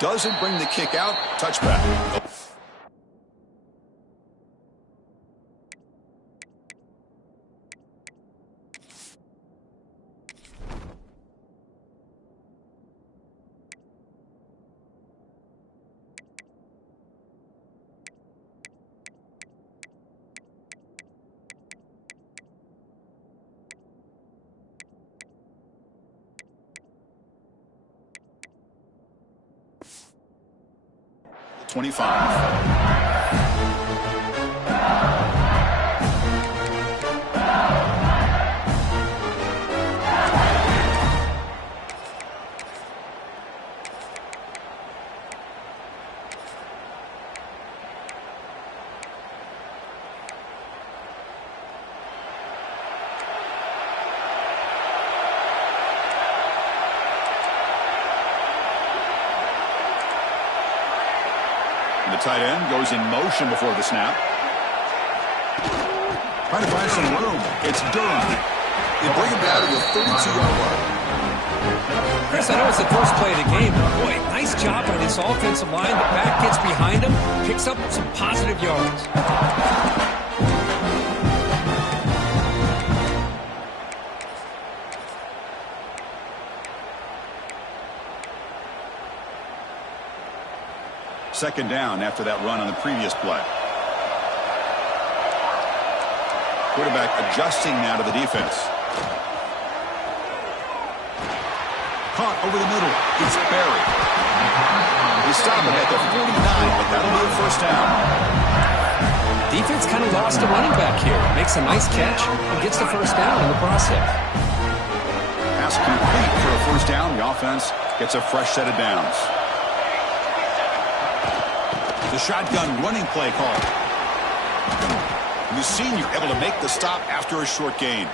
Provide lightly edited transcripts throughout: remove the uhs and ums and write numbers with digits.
Doesn't bring the kick out. Touchback. The tight end goes in motion before the snap. Trying to find some room. It's Durham. They bring him down to the 32-yard line. Chris, I know it's the first play of the game, but boy, nice job by this offensive line. The back gets behind him, picks up some positive yards. Second down after that run on the previous play. Quarterback adjusting now to the defense. Caught over the middle. It's buried. They stop it at the 49, but that'll be a first down. Defense kind of lost a running back here. Makes a nice catch and gets the first down in the process. Pass complete for a first down. The offense gets a fresh set of downs. The shotgun running play call. The senior able to make the stop after a short gain.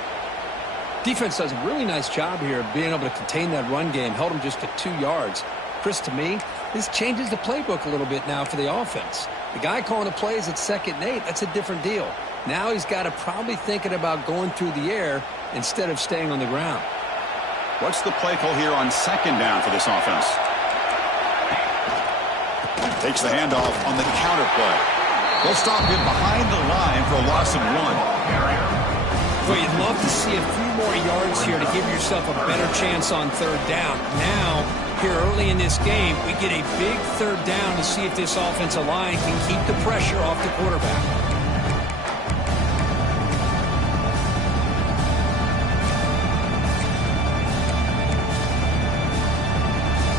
Defense does a really nice job here of being able to contain that run game. Held him just to 2 yards. Chris, to me, this changes the playbook a little bit now for the offense. The guy calling the plays at 2nd and 8, that's a different deal. Now he's got to probably thinking about going through the air instead of staying on the ground. What's the play call here on second down for this offense? Takes the handoff on the counter play. They'll stop him behind the line for a loss of 1. Well, you'd love to see a few more yards here to give yourself a better chance on 3rd down. Now, here early in this game, we get a big 3rd down to see if this offensive line can keep the pressure off the quarterback.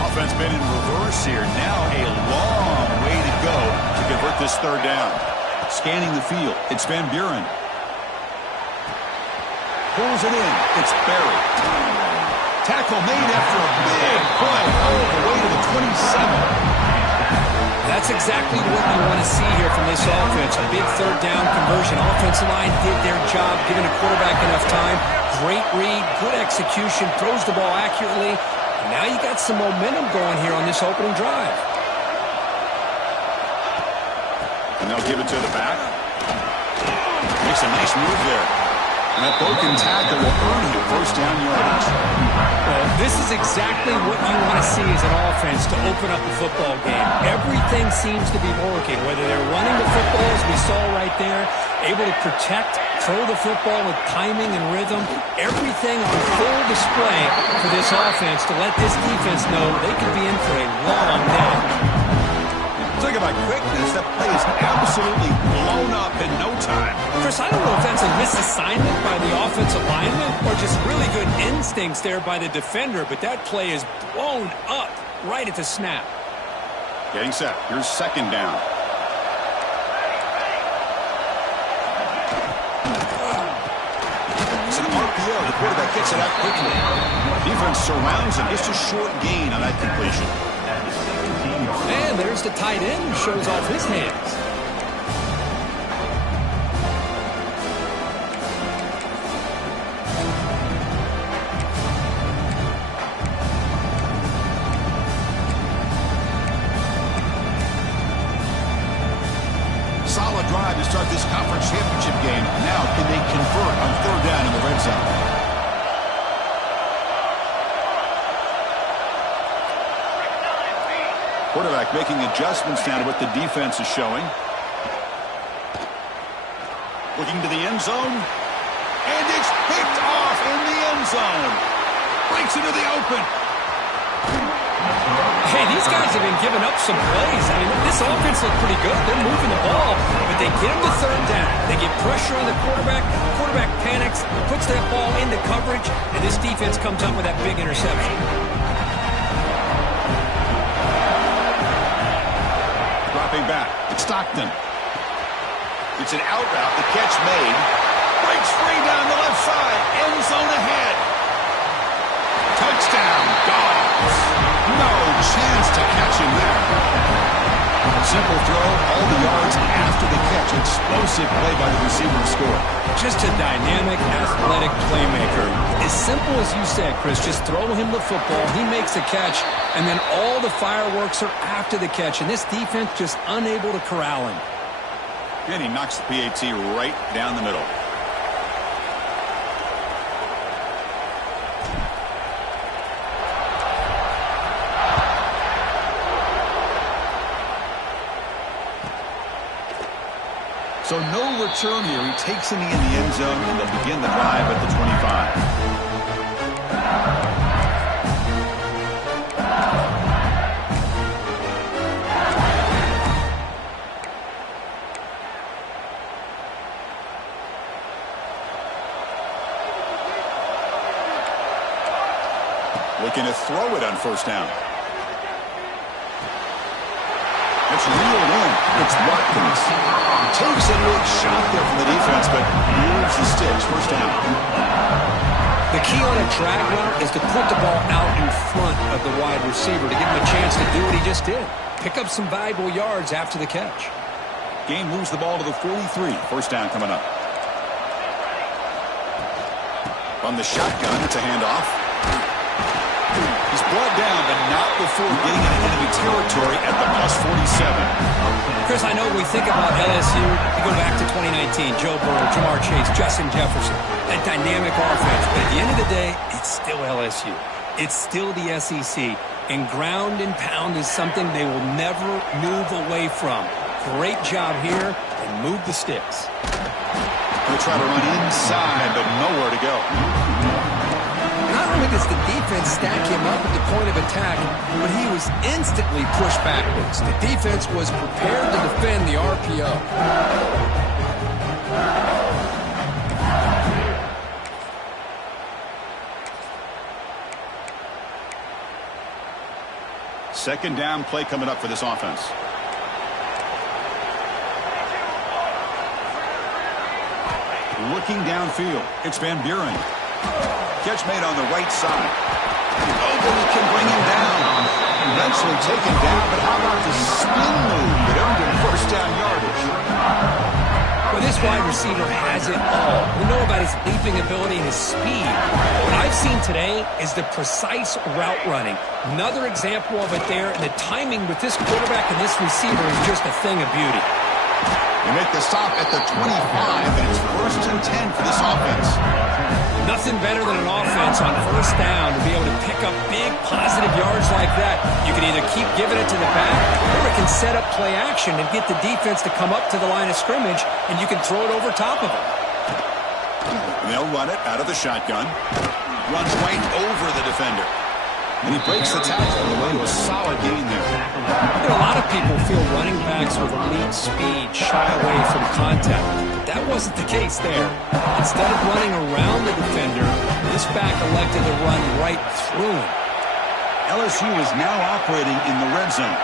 Offense been in reverse here. Now a long way to go to convert this 3rd down. Scanning the field. It's Van Buren. Pulls it in. It's buried. Tackle made after a big play all the way to the 27. That's exactly what you want to see here from this offense. A big 3rd down conversion. Offensive line did their job, giving the quarterback enough time. Great read, good execution, throws the ball accurately. Now you got some momentum going here on this opening drive. And they'll give it to the back. Makes a nice move there. And that broken tackle will earn him first down yardage. Well, this is exactly what you want to see as an offense to open up a football game. Everything seems to be working, whether they're running the football, as we saw right there, able to protect, throw the football with timing and rhythm. Everything on full display for this offense to let this defense know they could be in for a long day. Talk about quickness. That play is absolutely blown up in no time. Chris, I don't know if that's a misassignment by the offensive lineman or just really good instincts there by the defender, but that play is blown up right at the snap. Getting set. Here's second down. It's an RPO. The quarterback gets it out quickly. Defense surrounds him. Just a short gain on that completion. And there's the tight end who shows off his hands. Solid drive to start this conference championship game. Now, can they convert on 3rd down in the red zone? Quarterback making adjustments now to what the defense is showing. Looking to the end zone. And it's picked off in the end zone. Breaks into the open. Hey, these guys have been giving up some plays. I mean, this offense looked pretty good. They're moving the ball, but they get him to third down. They get pressure on the quarterback. Quarterback panics, puts that ball into coverage, and this defense comes up with that big interception. Dropping back. It's Stockton. It's an out route. The catch made. Breaks free down the left side. End zone ahead. Touchdown, Dogs. No chance to catch him there. Simple throw, all the yards after the catch. Explosive play by the receiver to score. Just a dynamic, athletic playmaker. As simple as you said, Chris, just throw him the football, he makes the catch, and then all the fireworks are after the catch, and this defense just unable to corral him. And he knocks the PAT right down the middle. So no return here. He takes in the end zone, and they'll begin the drive at the 25. Looking to throw it on first down. It's reeled in. It's Watkins. Takes a big shot there from the defense, but moves the sticks. First down. The key on a drag route is to put the ball out in front of the wide receiver to give him a chance to do what he just did. Pick up some valuable yards after the catch. Game moves the ball to the 43. First down coming up. From the shotgun, it's a handoff. He's brought down, but not before getting into enemy territory at the plus 47. Chris, I know we think about LSU. You go back to 2019, Joe Burrow, Jamar Chase, Justin Jefferson, that dynamic offense. But at the end of the day, it's still LSU. It's still the SEC. And ground and pound is something they will never move away from. Great job here, and move the sticks. He'll try to run inside, but nowhere to go. Not only does the defense stack him up at the point of attack, but he was instantly pushed backwards. The defense was prepared to defend the RPO. Second down play coming up for this offense. Looking downfield, it's Van Buren. Catch made on the right side. Nobody can bring him down. Eventually taken down, but how about the spin move that earned him first down yardage? Well, this wide receiver has it all. We know about his leaping ability and his speed. What I've seen today is the precise route running. Another example of it there, and the timing with this quarterback and this receiver is just a thing of beauty. They make the stop at the 25, and it's 1st and 10 for this offense. Nothing better than an offense on first down to be able to pick up big positive yards like that. You can either keep giving it to the back, or it can set up play action and get the defense to come up to the line of scrimmage, and you can throw it over top of them. They'll run it out of the shotgun. Runs right over the defender. And he breaks the tackle on the way to a solid gain there. You know, a lot of people feel running backs with elite speed shy away from contact. That wasn't the case there. Instead of running around the defender, this back elected to run right through him. LSU is now operating in the red zone.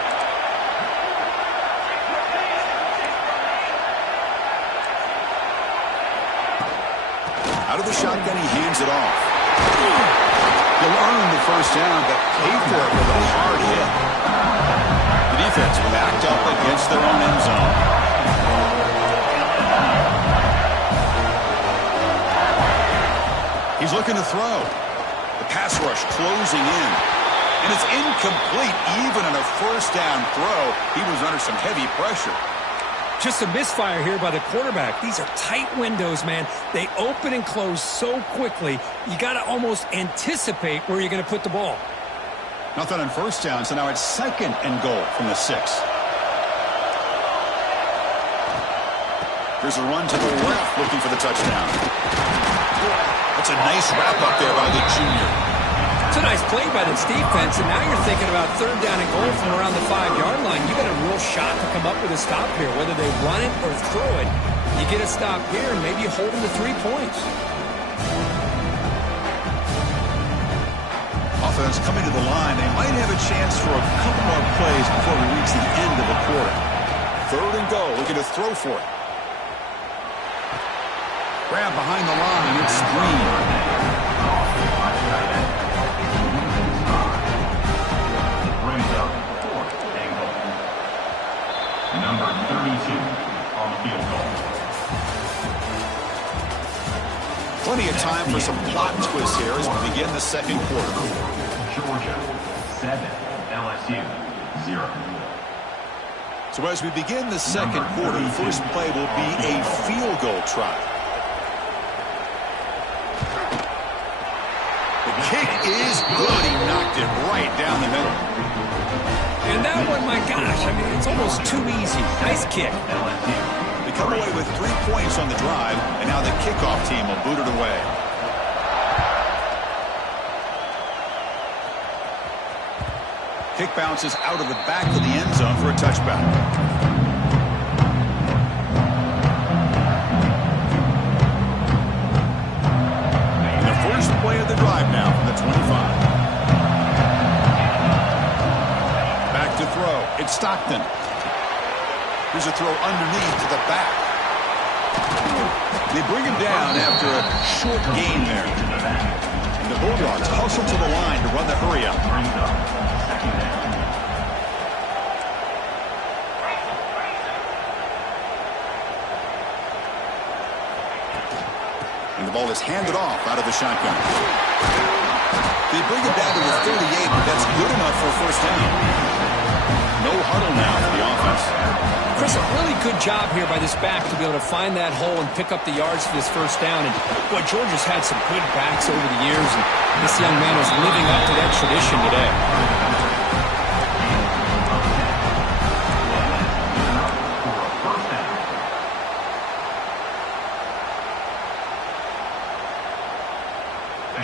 Out of the shotgun, he hands it off. He'll earn the first down, but pay for it with a hard hit. The defense backed up against their own end zone. He's looking to throw. The pass rush closing in. And it's incomplete. Even on a first down throw, he was under some heavy pressure. Just a misfire here by the quarterback. These are tight windows, man. They open and close so quickly, you got to almost anticipate where you're going to put the ball. Nothing on first down, so now it's 2nd and goal from the 6. Here's a run to the left, looking for the touchdown. That's a nice wrap-up there by the junior. It's a nice play by this defense, and now you're thinking about 3rd down and goal from around the 5-yard line. You got a real shot to come up with a stop here, whether they run it or throw it. You get a stop here, and maybe you hold them to 3 points. Offense coming to the line. They might have a chance for a couple more plays before we reach the end of the quarter. 3rd and goal, looking to throw for it. Grab behind the line. It's Green. Brings up 4th and goal. Number 32 on the field goal. Plenty of time for some plot twists here as we begin the 2nd quarter. Georgia 7, LSU 0. So as we begin the 2nd quarter, the first play will be a field goal try. The kick is good. He knocked it right down the middle. And that one, my gosh, I mean, it's almost too easy. Nice kick. They come away with 3 points on the drive, and now the kickoff team will boot it away. Kick bounces out of the back of the end zone for a touchback. And the first play of the drive now from the 25. Back to throw. It's Stockton. Here's a throw underneath to the back. They bring him down after a short gain there. And the Bulldogs hustle to the line to run the hurry up. And the ball is handed off out of the shotgun. They bring it down to the 38, but that's good enough for a first down. No huddle now for the offense. Chris, a really good job here by this back to be able to find that hole and pick up the yards for this first down. And, boy, Georgia's had some good backs over the years, and this young man is living up to that tradition today.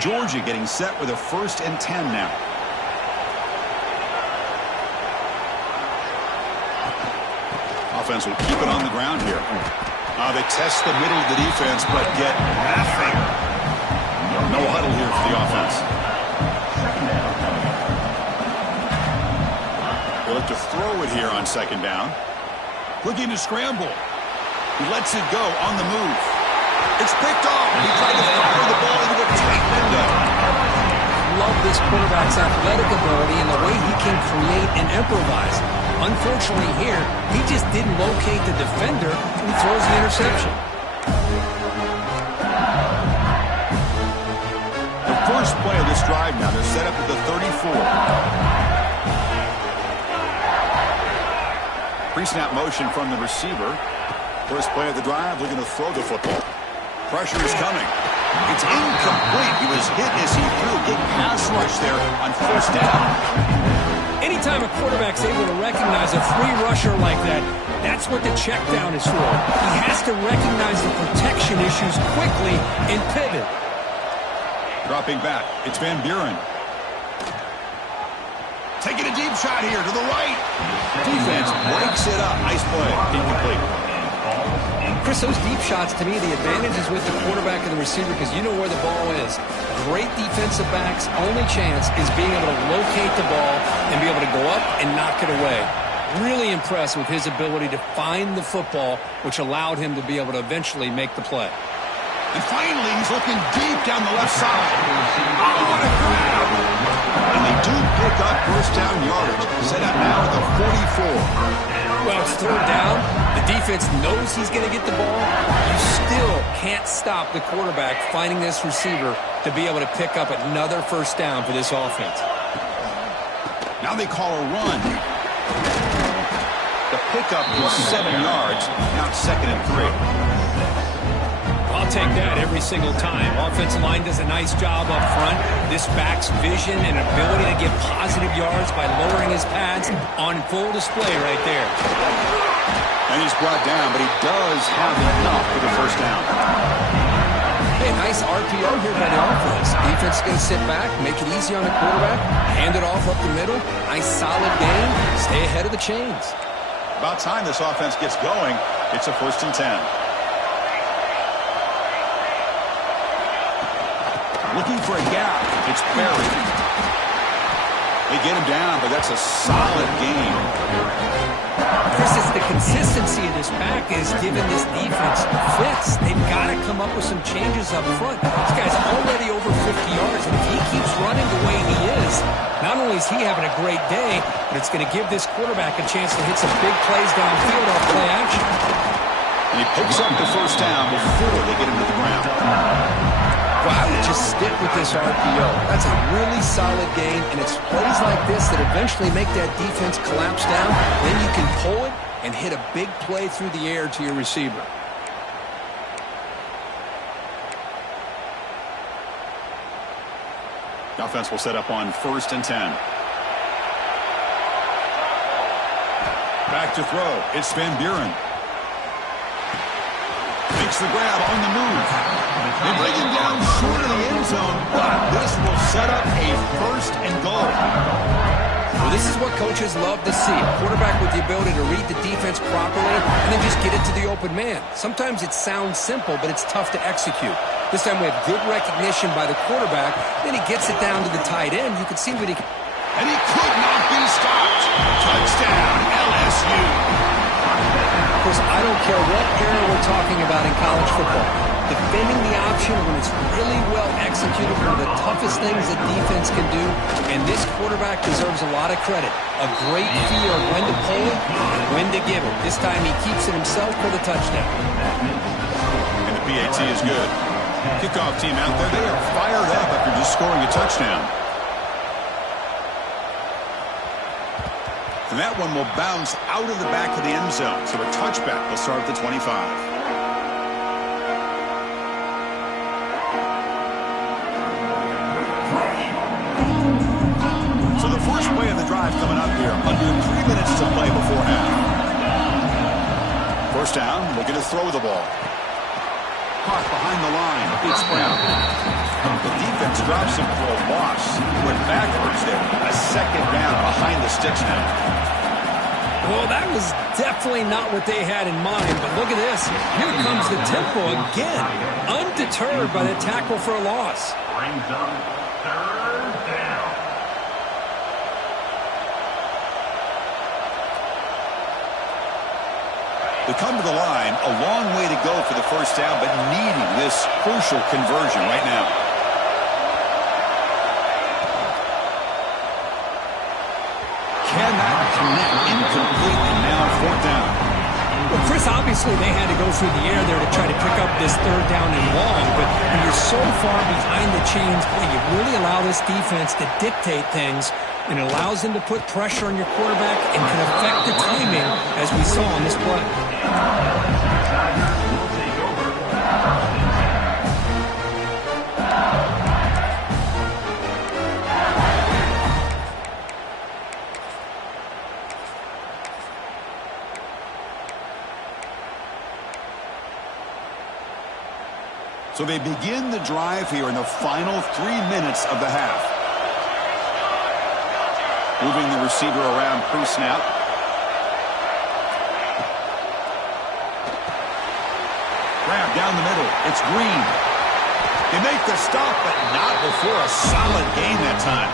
Georgia getting set with a 1st and 10 now. Offense will keep it on the ground here. They test the middle of the defense, but get nothing. No huddle here for the offense. They look to throw it here on 2nd down. Looking to scramble. He lets it go on the move. It's picked off. He tried to fire the ball into a tight window. Love this quarterback's athletic ability and the way he can create and improvise. Unfortunately here, he just didn't locate the defender and throws the interception. The first play of this drive now, they're set up at the 34. Pre-snap motion from the receiver. First play of the drive, looking to throw the football. Pressure is coming. It's incomplete. He was hit as he threw. Good pass rush there on 1st down. Anytime a quarterback's able to recognize a free rusher like that, that's what the check down is for. He has to recognize the protection issues quickly and pivot. Dropping back, it's Van Buren. Taking a deep shot here to the right. Defense breaks it up. Nice play. Incomplete. Chris, those deep shots, to me, the advantage is with the quarterback and the receiver because you know where the ball is. Great defensive backs' only chance is being able to locate the ball and be able to go up and knock it away. Really impressed with his ability to find the football, which allowed him to be able to eventually make the play. And finally, he's looking deep down the left side. Oh, what a grab! And they do pick up first down yardage. Set up now at the 44. Well, it's 3rd down. The defense knows he's going to get the ball. You still can't stop the quarterback finding this receiver to be able to pick up another first down for this offense. Now they call a run. The pickup is 7 yards. Now it's 2nd and 3. I'll take that every single time. Offensive line does a nice job up front. This back's vision and ability to get positive yards by lowering his pads on full display right there. And he's brought down, but he does have enough for the first down. Hey, nice RPO here by the offense. Defense is going to sit back, make it easy on the quarterback, hand it off up the middle. Nice solid game. Stay ahead of the chains. About time this offense gets going. It's a 1st and 10. Looking for a gap. It's Perry. They get him down, but that's a solid game. Chris, it's the consistency of this back is giving this defense fits. They've got to come up with some changes up front. This guy's already over 50 yards, and if he keeps running the way he is, not only is he having a great day, but it's going to give this quarterback a chance to hit some big plays downfield off play action. And he picks up the first down before they get him to the ground. Well, I would just stick with this RPO. That's a really solid game, and it's plays like this that eventually make that defense collapse down. Then you can pull it and hit a big play through the air to your receiver. The offense will set up on 1st and 10. Back to throw. It's Van Buren. Makes the grab on the move. They bring him down short of the end zone, but this will set up a 1st and goal. Well, this is what coaches love to see. A quarterback with the ability to read the defense properly and then just get it to the open man. Sometimes it sounds simple, but it's tough to execute. This time we have good recognition by the quarterback. Then he gets it down to the tight end. You can see what he... And he could not be stopped. Touchdown, LSU. Of course, I don't care what era we're talking about in college football. Defending the option when it's really well executed, one of the toughest things that defense can do, and this quarterback deserves a lot of credit. A great feel of when to pull it and when to give it. This time he keeps it himself for the touchdown. And the PAT is good. Kickoff team out there, they are fired up after just scoring a touchdown. And that one will bounce out of the back of the end zone. So a touchback will start at the 25. So the first play of the drive coming up here. Under 3 minutes to play before half. First down, looking to throw the ball. Caught behind the line. It's Brown. The defense drops him for a loss. Went backwards there. A 2nd down behind the sticks now. Well, that was definitely not what they had in mind, but look at this. Here comes the tempo again. Undeterred by the tackle for a loss. Brings up 3rd down. They come to the line, a long way to go for the first down, but needing this crucial conversion right now. Cannot connect, incomplete, and now 4th down. Well, Chris, obviously they had to go through the air there to try to pick up this 3rd down and long, but when you're so far behind the chains, boy, you really allow this defense to dictate things, and it allows them to put pressure on your quarterback and can affect the timing, as we saw on this play. So they begin the drive here in the final 3 minutes of the half. Moving the receiver around pre-snap. Grab down the middle. It's Green. They make the stop, but not before a solid gain that time.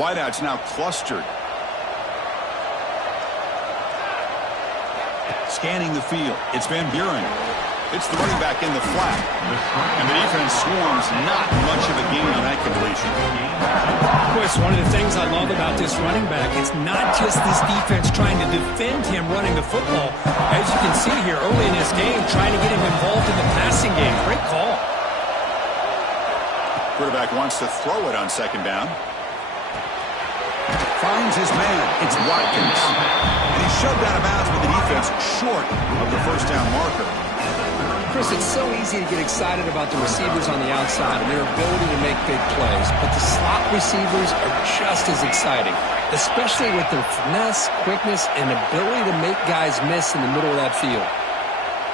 Wideouts now clustered. Scanning the field. It's Van Buren. It's the running back in the flat. And the defense swarms not much of a gain on that completion. Chris, one of the things I love about this running back, it's not just this defense trying to defend him running the football. As you can see here early in this game, trying to get him involved in the passing game. Great call. Quarterback wants to throw it on second down. Finds his man. It's Watkins. And he's shoved out of bounds with the defense short of the first down marker. Chris, it's so easy to get excited about the receivers on the outside and their ability to make big plays, but the slot receivers are just as exciting, especially with their finesse, quickness, and ability to make guys miss in the middle of that field.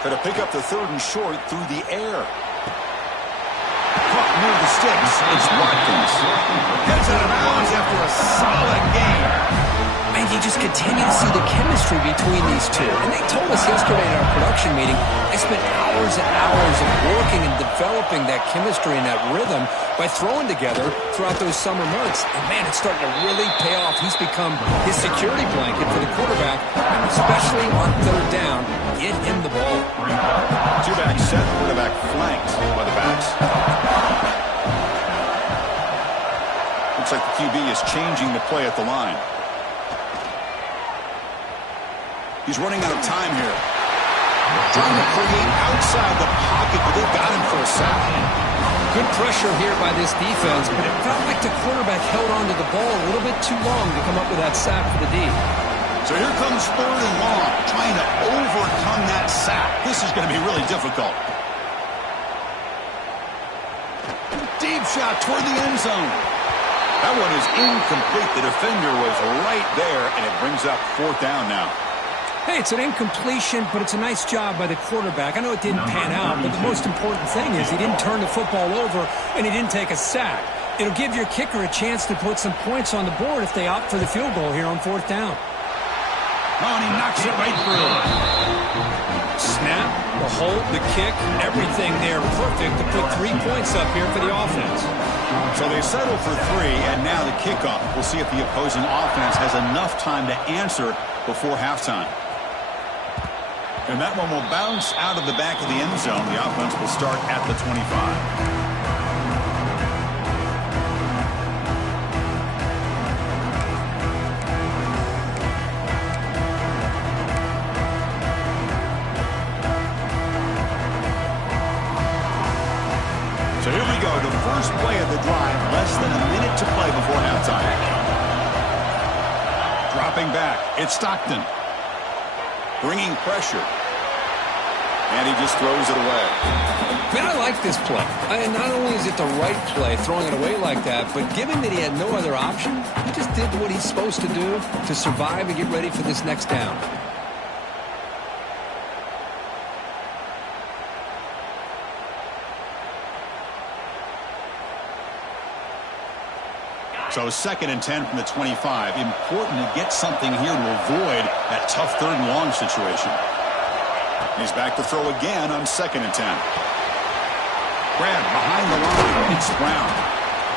Could have picked up the third and short through the air. Caught near the sticks. It's Watkins. Gets out of bounds after a solid game. Man, you just continue to see the chemistry between these two. And they told us yesterday in our production meeting, they spent hours and hours of working and developing that chemistry and that rhythm by throwing together throughout those summer months. And man, it's starting to really pay off. He's become his security blanket for the quarterback, and especially on third down, get him the ball. Two-back set, quarterback flanked by the backs. Looks like the QB is changing the play at the line. He's running out of time here. Trying to create outside the pocket, but they've got him for a sack. Good pressure here by this defense, but it felt like the quarterback held onto the ball a little bit too long to come up with that sack for the D. So here comes third and long, trying to overcome that sack. This is going to be really difficult. Deep shot toward the end zone. That one is incomplete. The defender was right there, and it brings up fourth down now. Hey, it's an incompletion, but it's a nice job by the quarterback. I know it didn't pan out, but the most important thing is he didn't turn the football over and he didn't take a sack. It'll give your kicker a chance to put some points on the board if they opt for the field goal here on fourth down. Oh, and he knocks it right through. Snap, the hold, the kick, everything there perfect to put 3 points up here for the offense. So they settle for 3, and now the kickoff. We'll see if the opposing offense has enough time to answer before halftime. And that one will bounce out of the back of the end zone. The offense will start at the 25. So here we go, the first play of the drive, less than a minute to play before halftime. Dropping back, it's Stockton. Bringing pressure. And he just throws it away. Man, I like this play. And not only is it the right play, throwing it away like that, but given that he had no other option, he just did what he's supposed to do to survive and get ready for this next down. So 2nd and 10 from the 25. Important to get something here to avoid that tough third and long situation. He's back to throw again on 2nd and 10. Grab behind the line. It's Brown.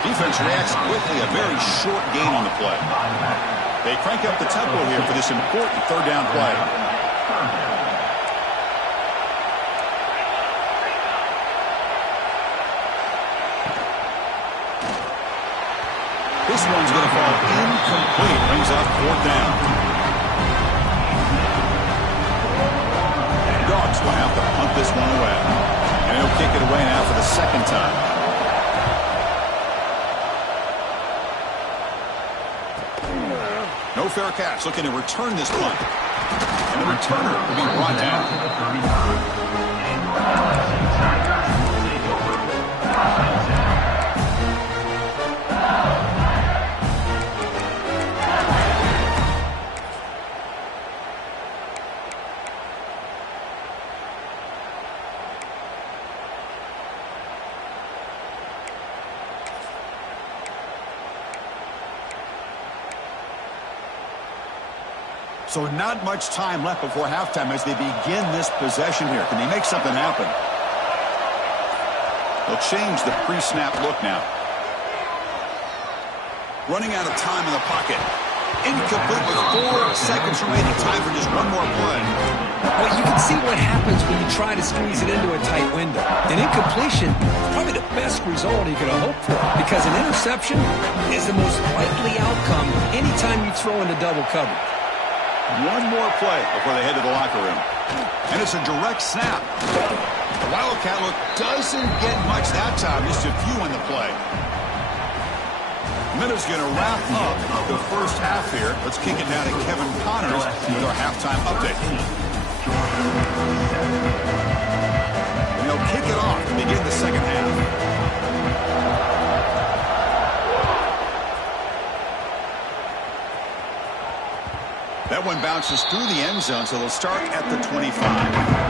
Defense reacts quickly. A very short gain on the play. They crank up the tempo here for this important third down play. This one's going to fall incomplete. Brings up fourth down. Dogs will have to punt this one away. And he'll kick it away now for the second time. No fair catch. Looking to return this punt. And the returner will be brought down. So not much time left before halftime as they begin this possession here. Can they make something happen? They'll change the pre-snap look now. Running out of time in the pocket. Incomplete with 4 seconds remaining. Time for just one more play. Well, you can see what happens when you try to squeeze it into a tight window. An incompletion is probably the best result you could have hoped for, because an interception is the most likely outcome anytime you throw into double coverage. One more play before they head to the locker room. And it's a direct snap. The Wildcat look doesn't get much that time. Just a few in the play. Minutes going to wrap up the first half here. Let's kick it down to Kevin Connors with our halftime update. And they'll kick it off to begin the second half. That one bounces through the end zone, so they'll start at the 25.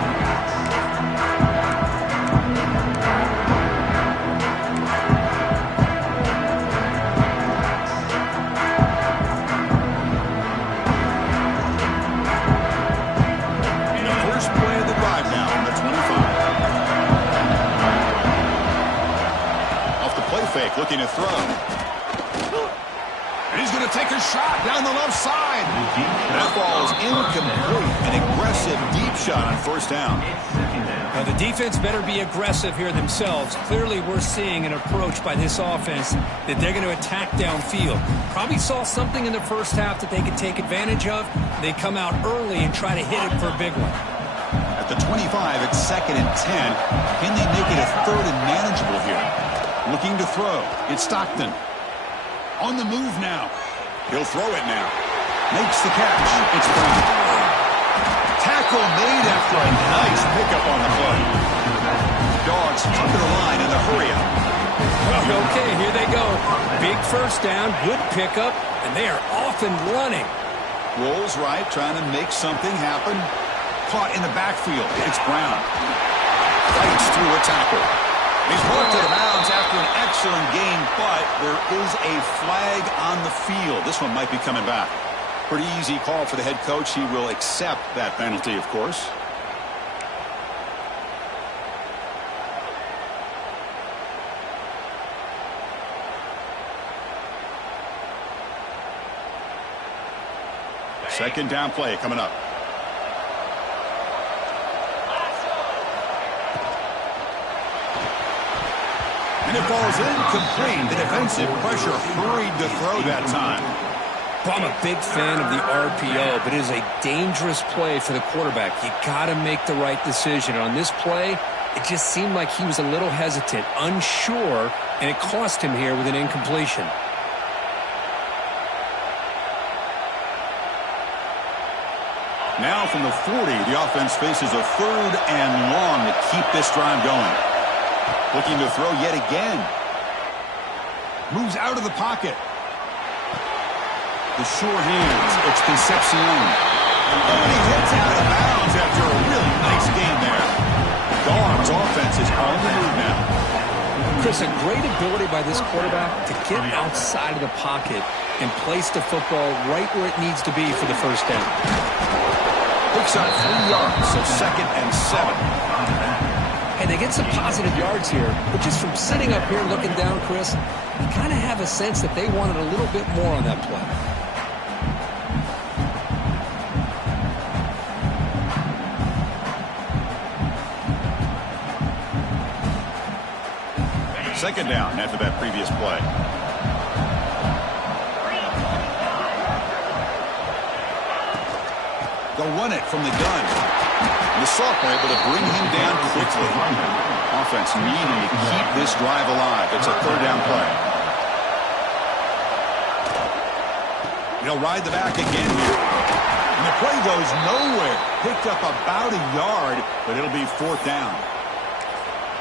Looking to throw. And he's going to take a shot down the left side. That ball is incomplete. An aggressive deep shot on first down. Now the defense better be aggressive here themselves. Clearly we're seeing an approach by this offense that they're going to attack downfield. Probably saw something in the first half that they could take advantage of. They come out early and try to hit it for a big one. At the 25, it's 2nd and 10. Can they make it a 3rd and manageable here? Looking to throw. It's Stockton. On the move now. He'll throw it now. Makes the catch. It's Brown. Tackle made after a nice pickup on the play. Dogs up to the line in the hurry up. Okay, here they go. Big first down, good pickup, and they are off and running. Rolls right, trying to make something happen. Caught in the backfield. It's Brown. Fights through a tackle. He's brought to the bounds after an excellent game, but there is a flag on the field. This one might be coming back. Pretty easy call for the head coach. He will accept that penalty, of course. Second down play coming up. And it falls incomplete. The defensive pressure hurried to throw that time. Well, I'm a big fan of the RPO, but it is a dangerous play for the quarterback. You got to make the right decision. And on this play, it just seemed like he was a little hesitant, unsure, and it cost him here with an incompletion. Now from the 40, the offense faces a 3rd and long to keep this drive going. Looking to throw yet again. Moves out of the pocket. The sure hands. It's Concepcion. And he hits out of bounds after a really nice game there. Dogs offense is on the move now. Chris, a great ability by this quarterback to get outside of the pocket and place the football right where it needs to be for the first down. Picks up 3 yards, so 2nd and 7. And they get some positive yards here, but just from sitting up here looking down, Chris, you kind of have a sense that they wanted a little bit more on that play. Second down after that previous play. They'll run it from the gun. The sophomore able to bring him down quickly. Offense needing to keep this drive alive. It's a 3rd down play. He'll ride the back again here. And the play goes nowhere. Picked up about a yard, but it'll be 4th down.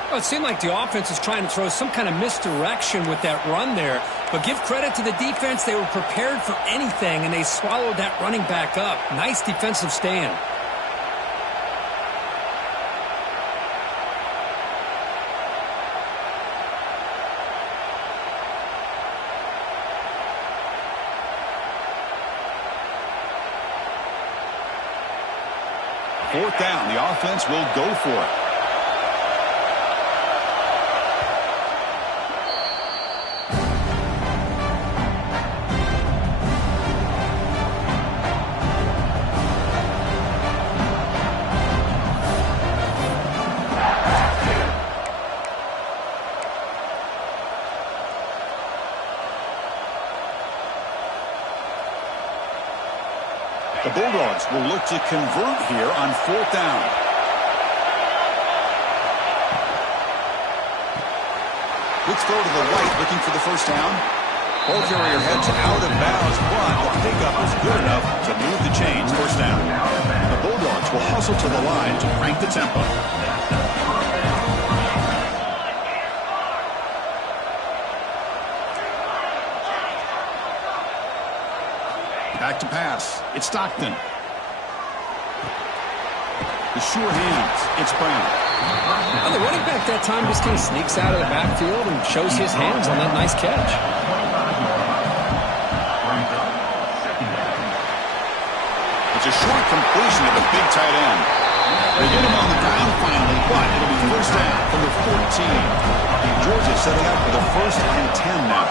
Well, it seemed like the offense was trying to throw some kind of misdirection with that run there. But give credit to the defense. They were prepared for anything, and they swallowed that running back up. Nice defensive stand. Fourth down. The offense will go for it. The Bulldogs will look to convert here on 4th down. Quick throw to the right, looking for the first down. Ball carrier heads out of bounds, but the pickup is good enough to move the chains. First down. The Bulldogs will hustle to the line to crank the tempo. Back to pass. It's Stockton. The sure hands. It's Brown. Well, the running back that time just kind of sneaks out of the backfield and shows his hands on that nice catch. It's a short completion of the big tight end. They get him on the ground finally, but it'll be first down from the 14. Georgia setting up for the 1st and 10 now.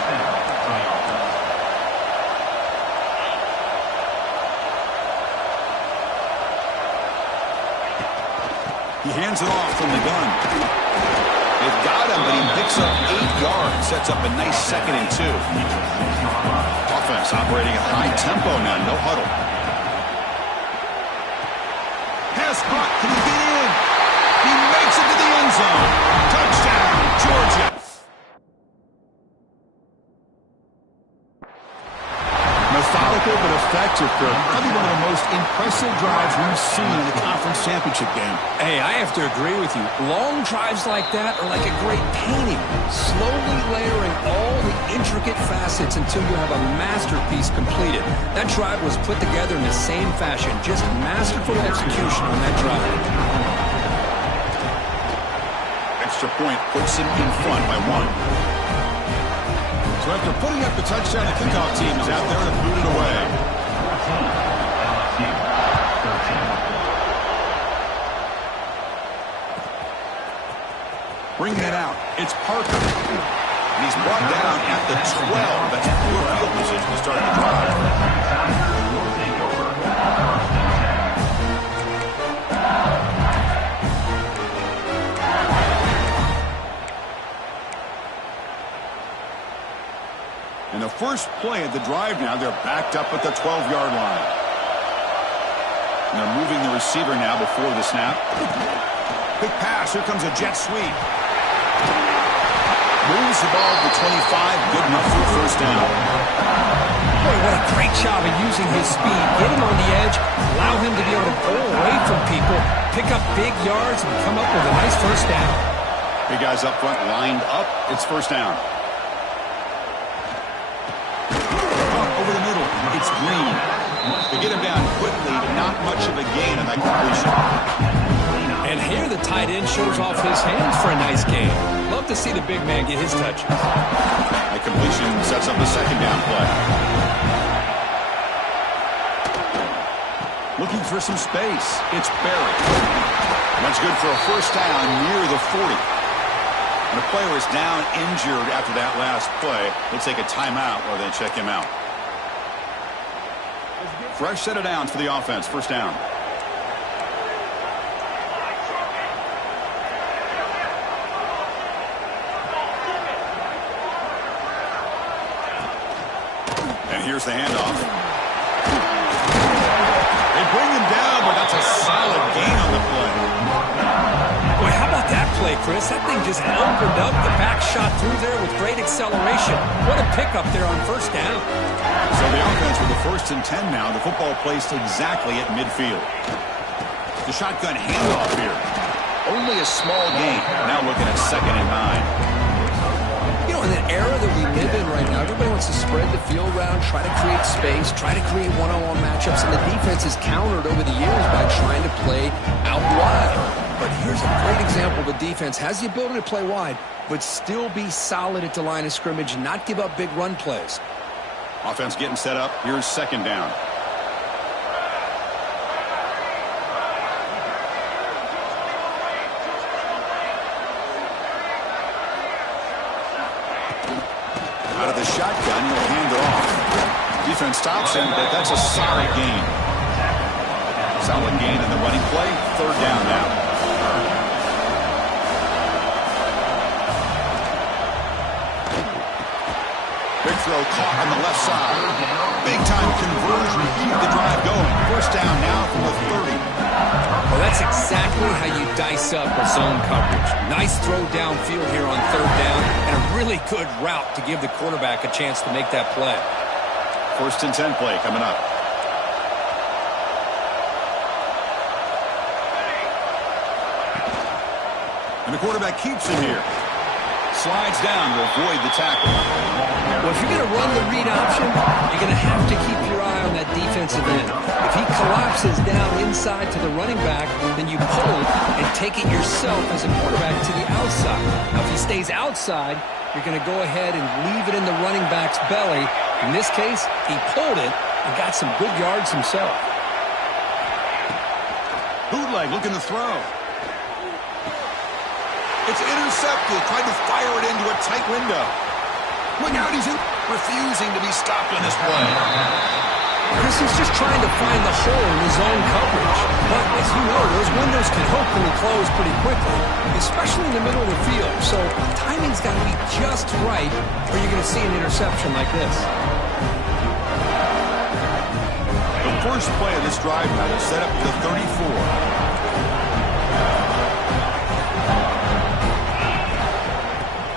He hands it off from the gun. They've got him, but he picks up 8 yards. Sets up a nice 2nd and 2. Offense operating at high tempo now. No huddle. Pass caught. Can he get in? He makes it to the end zone. Touchdown, Georgia. Methodical but effective, Kirk. Probably one of the most impressive drives we've seen in the conference championship game. Hey, I have to agree with you. Long drives like that are like a great painting, slowly layering all the intricate facets until you have a masterpiece completed. That drive was put together in the same fashion, just masterful execution on that drive. Extra point puts him in front by 1. So after putting up the touchdown, the kickoff team is out there to boot it away. Bringing it out, it's Parker. And he's brought down at the 12. That's poor field position to start the drive. And the first play of the drive now, they're backed up at the 12-yard line. And they're moving the receiver now before the snap. Quick pass. Here comes a jet sweep. Moves the ball to the 25. Good enough for a first down. Boy, what a great job of using his speed. Get him on the edge, allow him to be able to pull away from people, pick up big yards, and come up with a nice first down. Big guys up front lined up. It's first down. Over the middle, it's Green. They get him down quickly, but not much of a gain on that completion. And here the tight end shows off his hands for a nice gain. Love to see the big man get his touches. That completion sets up the second down play. Looking for some space. It's Barrett. That's good for a first down near the 40. And the player is down injured after that last play. They take a timeout while they check him out. Fresh set of downs for the offense. First down. And here's the handoff. They bring him down, but that's a solid gain on the play. Boy, how about that play, Chris? That thing just opened up. The back shot through there with great acceleration. What a pickup there on first down. So the offense with the 1st and 10 now. The football placed exactly at midfield. The shotgun handoff here. Only a small gain. Now looking at 2nd and 9. You know, in the era that we live in right now, everybody wants to spread the field around, try to create space, try to create one-on-one matchups, and the defense has countered over the years by trying to play out wide. But here's a great example of a defense has the ability to play wide, but still be solid at the line of scrimmage and not give up big run plays. Offense getting set up. Here's 2nd down. Out of the shotgun, he'll hand it off. Defense stops him, but that's a solid gain. Solid gain in the running play. 3rd down now. Big throw caught on the left side. Big time conversion. Keep the drive going. First down now from the 30. Well, that's That's exactly how you dice up a zone coverage. Nice throw downfield here on third down, and a really good route to give the quarterback a chance to make that play. 1st and 10 play coming up. And the quarterback keeps him here. Slides down to avoid the tackle. Well, if you're going to run the read option, you're going to have to keep your eye on that defensive end. If he collapses down inside to the running back, then you pull and take it yourself as a quarterback to the outside. Now, if he stays outside, you're going to go ahead and leave it in the running back's belly. In this case, he pulled it and got some good yards himself. Bootleg looking to throw. It's intercepted. Tried to fire it into a tight window. Look out, he's refusing to be stopped on this play. Chris is just trying to find the hole in his own coverage. But as you know, those windows can hopefully close pretty quickly, especially in the middle of the field. So timing's got to be just right, or you're going to see an interception like this. The first play of this drive now is set up to the 34.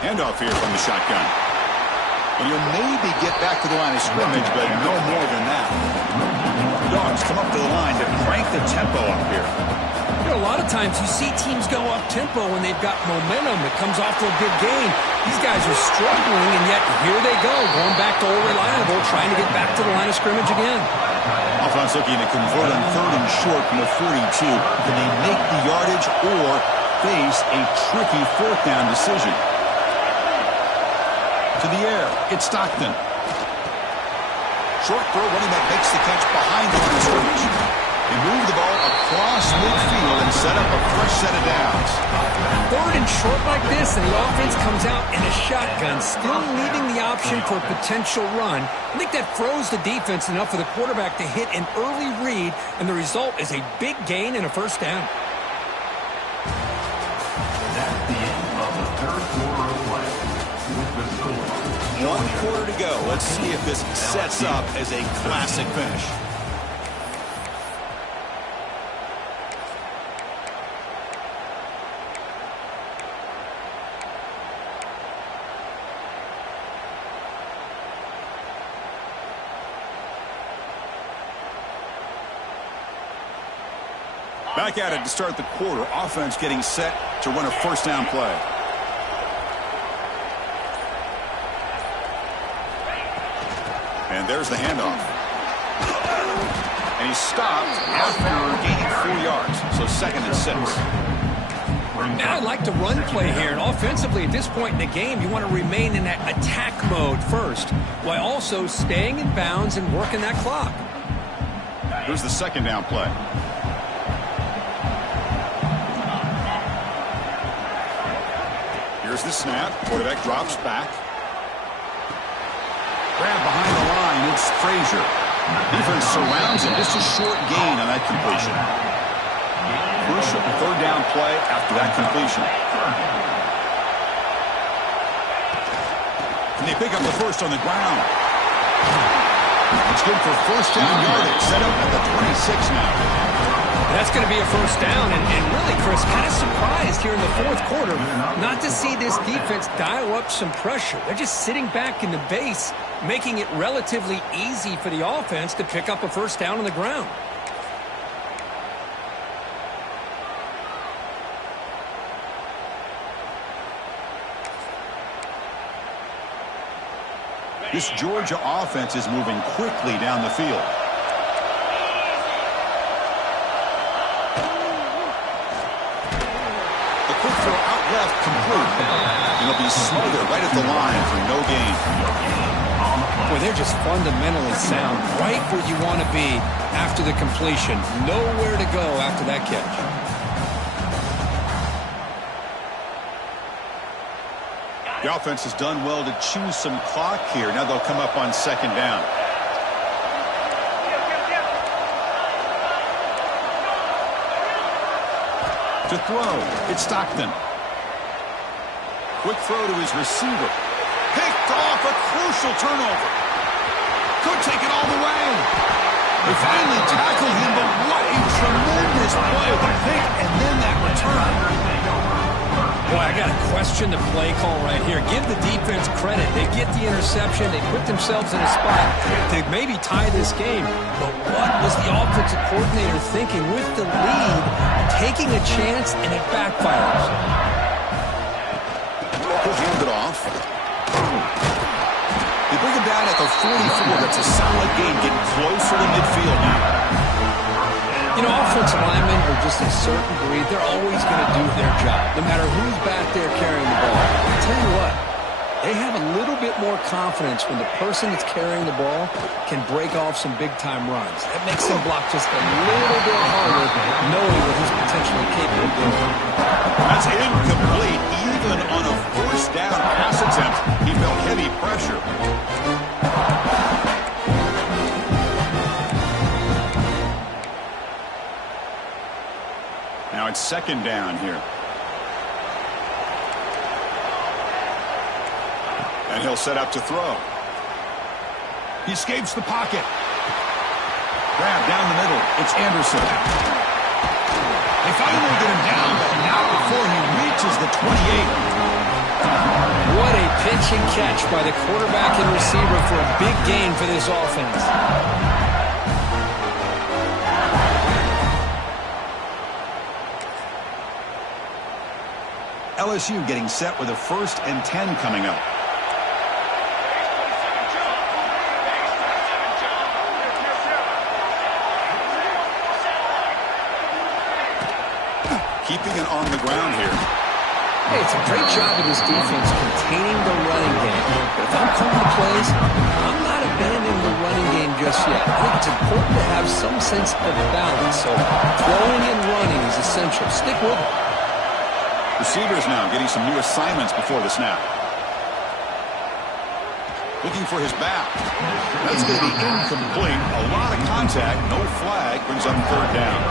Handoff here from the shotgun. And he'll maybe get back to the line of scrimmage, but no more than that. The Dogs come up to the line to crank the tempo up here. You know, a lot of times you see teams go up tempo when they've got momentum that comes off to a big gain. These guys are struggling, and yet here they go, going back to old reliable, trying to get back to the line of scrimmage again. Offense looking to convert on 3rd and short from the 42. Can they make the yardage or face a tricky 4th down decision? To the air, it's Stockton. Short throw, running back makes the catch behind the line of scrimmage. They move the ball across midfield and set up a fresh set of downs. 3rd and short like this, and the offense comes out in a shotgun, still leaving the option for a potential run. I think that froze the defense enough for the quarterback to hit an early read, and the result is a big gain and a 1st down. That's the end of the 3rd quarter of play. With the score, 1 quarter to go. Let's see if this sets up as a classic finish. Back at it to start the quarter. Offense getting set to run a 1st down play. And there's the handoff. And he's stopped after gaining 4 yards. So 2nd and 6. Now I like the run play here. And offensively, at this point in the game, you want to remain in that attack mode first, while also staying in bounds and working that clock. Here's the 2nd down play. Here's the snap. Quarterback drops back. Grab behind the line. It's Frazier. Defense surrounds him. Just a short gain on that completion. Crucial 3rd down play after that completion. And they pick up the 1st on the ground. It's good for 1st down yardage. Set up at the 26 now. That's going to be a 1st down, and really, Chris, kind of surprised here in the 4th quarter not to see this defense dial up some pressure. They're just sitting back in the base, making it relatively easy for the offense to pick up a 1st down on the ground. This Georgia offense is moving quickly down the field. The quick throw out left complete. And it'll be smothered right at the line for no gain. Boy, they're just fundamentally sound, right where you want to be after the completion. Nowhere to go after that catch. The offense has done well to chew some clock here. Now they'll come up on 2nd down. To throw, it's Stockton. Quick throw to his receiver. Picked off, a crucial turnover. Could take it all the way. They finally tackled him, but what a tremendous play. The pick and then that return. Boy, I got to question the play call right here. Give the defense credit. They get the interception. They put themselves in a spot to maybe tie this game. But what was the offensive coordinator thinking with the lead, taking a chance, and it backfires? He'll hand it off. They bring him down at the 44. That's a solid game, getting closer to midfield now. You know, offensive linemen are just a certain breed. They're always going to do their job, no matter who's back there carrying the ball. I'll tell you what, they have a little bit more confidence when the person that's carrying the ball can break off some big-time runs. That makes him block just a little bit harder, knowing what he's potentially capable of doing. That's incomplete. Even on a first down pass attempt, he felt heavy pressure. Now it's second down here. And he'll set up to throw. He escapes the pocket. Grab down the middle. It's Anderson. They finally get him down, but not before he reaches the 28. What a pitch and catch by the quarterback and receiver for a big gain for this offense. LSU getting set with a 1st and 10 coming up. Keeping it on the ground here. Hey, it's a great job of this defense containing the running game. But if I'm calling the plays, I'm not abandoning the running game just yet. I think it's important to have some sense of balance. So throwing and running is essential. Stick with it. Receivers now getting some new assignments before the snap. Looking for his back. That's going to be incomplete. A lot of contact. No flag. Brings up 3rd down.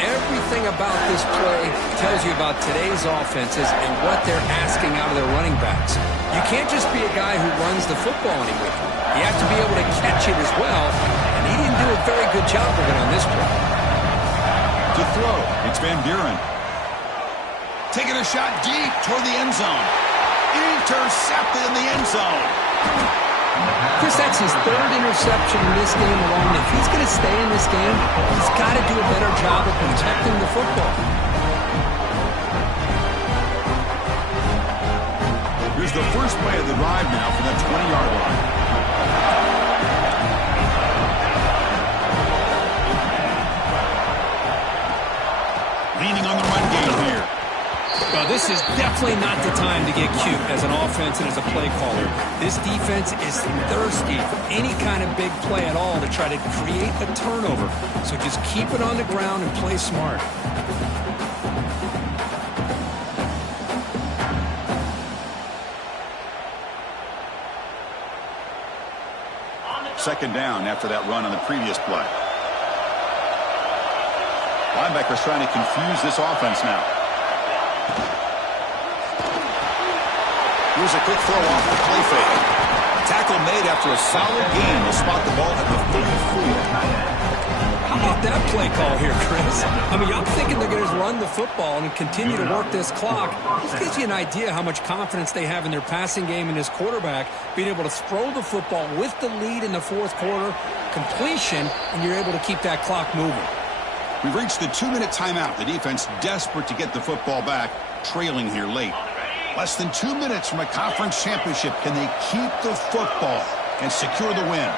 Everything about this play tells you about today's offenses and what they're asking out of their running backs. You can't just be a guy who runs the football anymore. You have to be able to catch it as well, and he didn't do a very good job of it on this play. To throw, it's Van Buren. Taking a shot deep toward the end zone. Intercepted in the end zone. Chris, that's his 3rd interception in this game alone. If he's going to stay in this game, he's got to do a better job of protecting the football. Here's the first play of the drive now from that 20-yard line. Leaning on the run game here. Well, this is definitely not the time to get cute as an offense and as a play caller. This defense is thirsty for any kind of big play at all to try to create a turnover. So just keep it on the ground and play smart. Second down after that run on the previous play. Linebackers trying to confuse this offense now. Here's a quick throw off the play fake. Tackle made after a solid gain. They'll spot the ball at the 34. How about that play call here, Chris? I mean, I'm thinking they're going to run the football and continue to work this clock. This gives you an idea how much confidence they have in their passing game and this quarterback being able to throw the football with the lead in the 4th quarter, completion, and you're able to keep that clock moving. We've reached the 2-minute timeout. The defense desperate to get the football back, trailing here late. Less than 2 minutes from a conference championship. Can they keep the football and secure the win?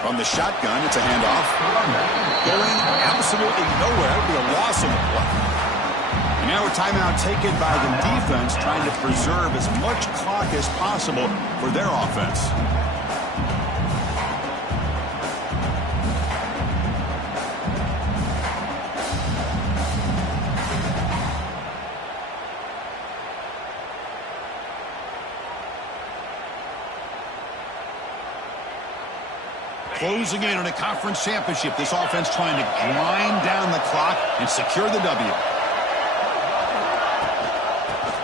From the shotgun, it's a handoff. Going absolutely nowhere. That would be a loss on the play. And now a timeout taken by the defense, trying to preserve as much clock as possible for their offense. Closing in on a conference championship. This offense trying to grind down the clock and secure the W.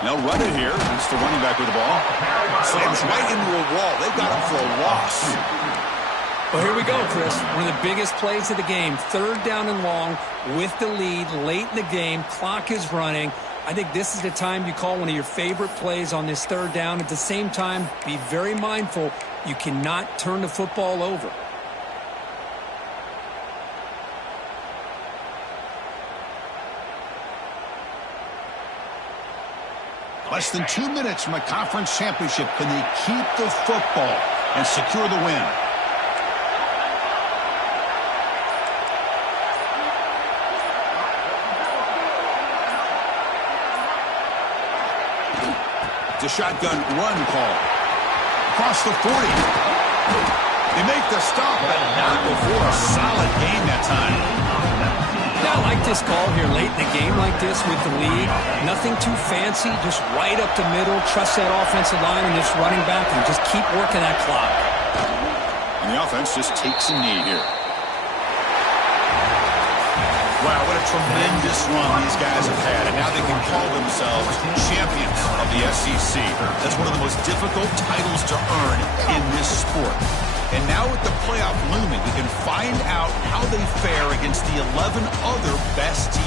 They'll run it here. It's the running back with the ball. Slams right into a wall. They've got him for a loss. Well, here we go, Chris. One of the biggest plays of the game. 3rd down and long with the lead late in the game. Clock is running. I think this is the time you call one of your favorite plays on this 3rd down. At the same time, be very mindful. You cannot turn the football over. Less than 2 minutes from a conference championship. Can they keep the football and secure the win? It's a shotgun run call. Across the 40. They make the stop, but not before a solid gain that time. Yeah, I like this call here late in the game like this with the lead. Nothing too fancy, just right up the middle. Trust that offensive line and this running back and just keep working that clock. And the offense just takes a knee here. Wow, what a tremendous run these guys have had, and now they can call themselves champions of the SEC. That's one of the most difficult titles to earn in this sport. And now with the playoff looming, we can find out how they fare against the 11 other best teams.